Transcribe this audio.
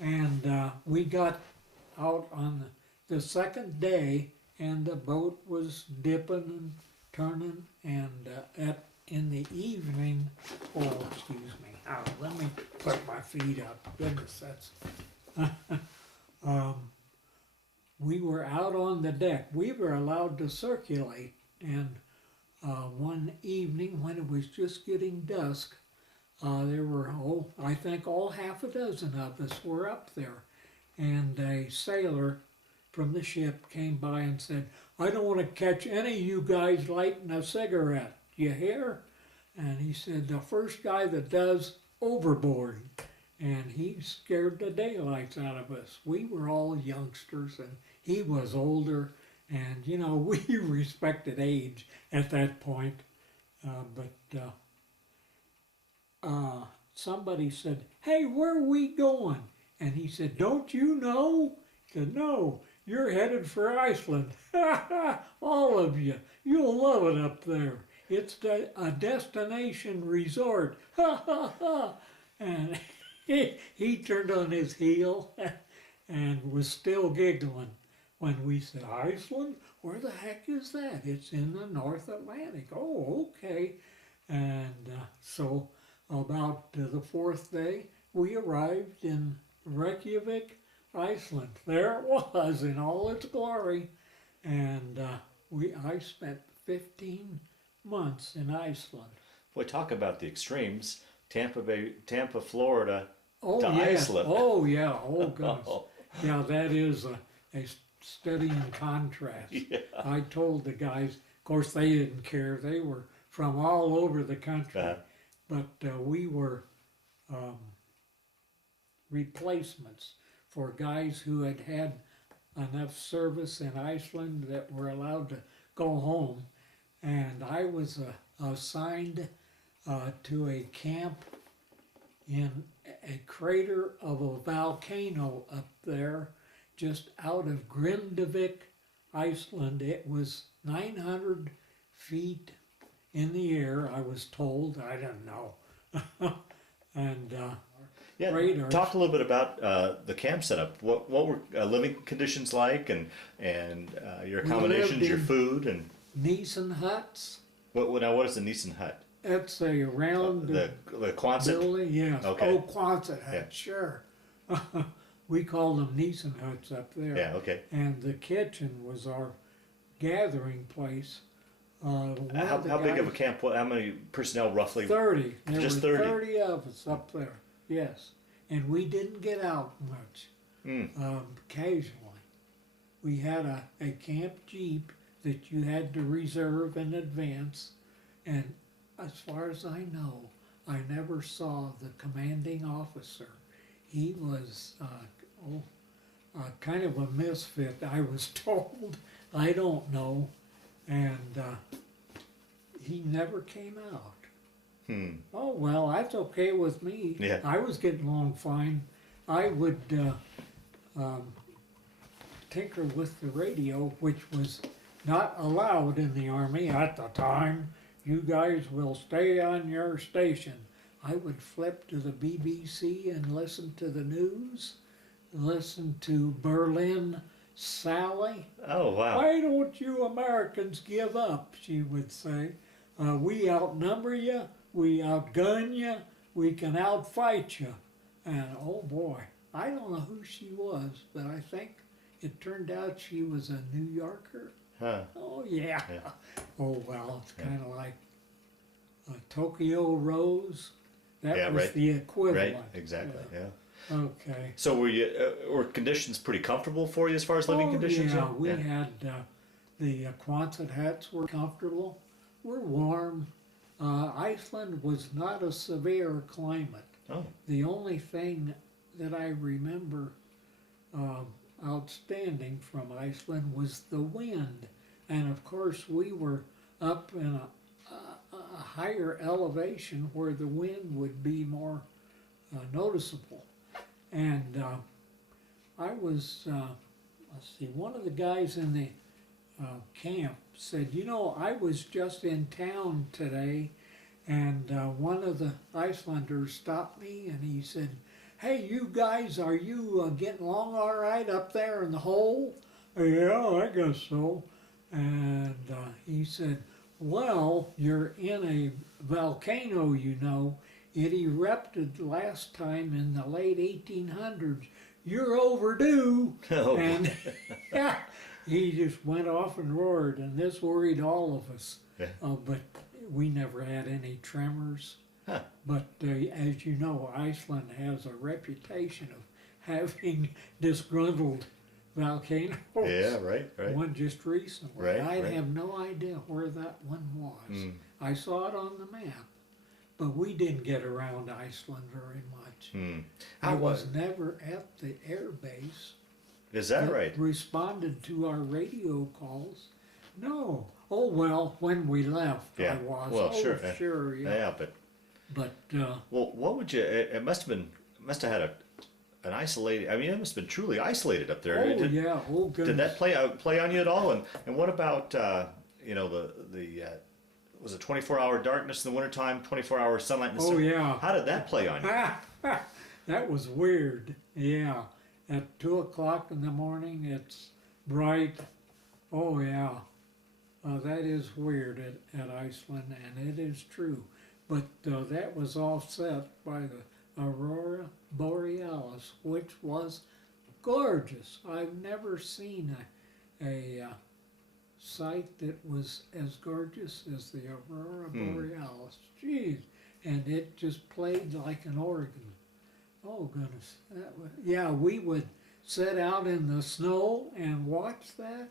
And we got out on the second day, and the boat was dipping and turning, and in the evening, oh, excuse me, let me put my feet up. Goodness, that's, we were out on the deck. We were allowed to circulate, and one evening when it was just getting dusk, there were, I think all half a dozen of us were up there. And a sailor from the ship came by and said, I don't want to catch any of you guys lighting a cigarette. You hear? And he said, the first guy that does, overboard. And he scared the daylights out of us. We were all youngsters, and he was older. And, you know, we respected age at that point. Somebody said, hey, where are we going? And he said, don't you know? He said, no, you're headed for Iceland. All of you. You'll love it up there. It's a destination resort. And he turned on his heel and was still giggling when we said, Iceland? Where the heck is that? It's in the North Atlantic. Oh, okay. And so about the fourth day, we arrived in Reykjavik, Iceland. There it was in all its glory. And I spent 15 months in Iceland. Boy, talk about the extremes. Tampa, Florida Oh, to yeah. Iceland. Oh, yeah. Oh, goodness. Yeah, that is a study in contrast. Yeah. I told the guys, of course, they didn't care. They were from all over the country. But we were replacements for guys who had had enough service in Iceland that were allowed to go home. And I was assigned to a camp in a crater of a volcano up there, just out of Grindavik, Iceland. It was 900 feet in the air, I was told. I don't know. And Yeah, radars. talk a little bit about the camp setup. What were living conditions like, and your accommodations, your food, and Nissen huts. what is the Nissen hut? It's a round The Quonset? building, yes. Okay. Oh, Quonset hut, Yeah. sure. We called them Nissen huts up there. Yeah, okay. And the kitchen was our gathering place. How big of a camp? How many personnel roughly? 30. There Just were 30? 30 of us up there, yes. And we didn't get out much, occasionally. We had a camp jeep that you had to reserve in advance. And as far as I know, I never saw the commanding officer. He was kind of a misfit, I was told. I don't know. And he never came out. Oh, well, that's okay with me. Yeah. I was getting along fine. I would tinker with the radio, which was not allowed in the Army at the time. You guys will stay on your station. I would flip to the BBC and listen to the news, listen to Berlin Sally. Oh, wow. Why don't you Americans give up, she would say. We outnumber you, we outgun you, we can outfight you. And oh boy, I don't know who she was, but I think it turned out she was a New Yorker. Huh. Oh yeah. Yeah. Oh well, it's kind of like Tokyo Rose. That Yeah, was right. the equivalent. Right, exactly, yeah. Okay. So were conditions pretty comfortable for you as far as living conditions? Yeah, we had the Quonset huts were comfortable. We're warm. Iceland was not a severe climate. Oh, The only thing that I remember outstanding from Iceland was the wind. And of course we were up in a higher elevation where the wind would be more noticeable. And I was, let's see, one of the guys in the camp said, you know, I was just in town today, and one of the Icelanders stopped me and he said, hey, you guys, are you getting along all right up there in the hole? Yeah, I guess so. And he said, well, you're in a volcano, you know. It erupted last time in the late 1800s. You're overdue. Oh. And he just went off and roared, and this worried all of us. Yeah. But we never had any tremors. Huh. But as you know, Iceland has a reputation of having disgruntled volcanoes. Yeah, right. One just recently. Right, I right. have no idea where that one was. Mm. I saw it on the map, but we didn't get around Iceland very much. Mm. I was never at the air base. Is that right? Responded to our radio calls. No. Oh well, when we left, Yeah. I was. Well, oh, sure. sure, yeah. Yeah, but well, what would you? It must have had an isolated. I mean, it must have been truly isolated up there. Oh yeah. Oh goodness. Did that play on you at all? And what about you know the was it 24-hour darkness in the wintertime, 24-hour sunlight in the summer? Yeah. How did that play on you? That was weird. Yeah. At 2 o'clock in the morning, it's bright. Oh yeah. That is weird at Iceland, and it is true. But that was offset by the aurora borealis, which was gorgeous. I've never seen a sight that was as gorgeous as the aurora borealis. Jeez, and it just played like an organ. Oh goodness, yeah, we would sit out in the snow and watch that.